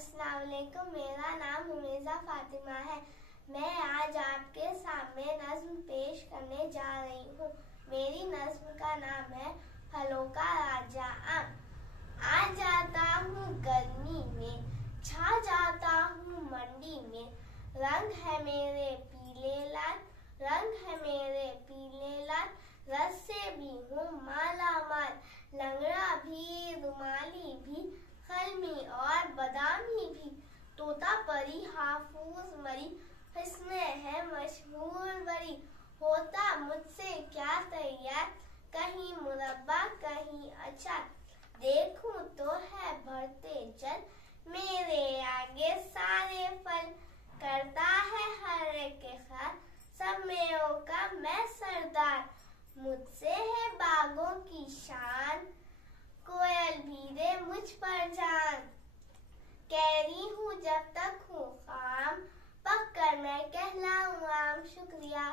अस्सलाम वालेकुम। मेरा नाम हुमैज़ा फातिमा है। मैं आज आपके सामने नज्म पेश करने जा रही हूँ। मेरी नज्म का नाम है फलों का राजा आम। आ जाता हूँ गर्मी में, छा जाता हूँ मंडी में। रंग है मेरे पीले लाल, रंग है मेरे पीले लाल। रस से भी हूँ माला माल, लंगड़ा भी रुमाली भी, कलमी और बादामी भी। तोता परी हाफूज मरी, हिस्ने है मशहूर बरी। होता मुझसे क्या तैयार, कहीं मुरब्बा कहीं अचार। देखूं तो है भरते जल, मेरे आगे सारे फल। करता है हर एक खार, सब मेवों का मैं सरदार। मुझसे है बागों की शान, कोयल भी दे मुझ पर जान। कैरी हूँ जब तक हूँ खाम, पक कर मैं कहलाऊं आम। शुक्रिया।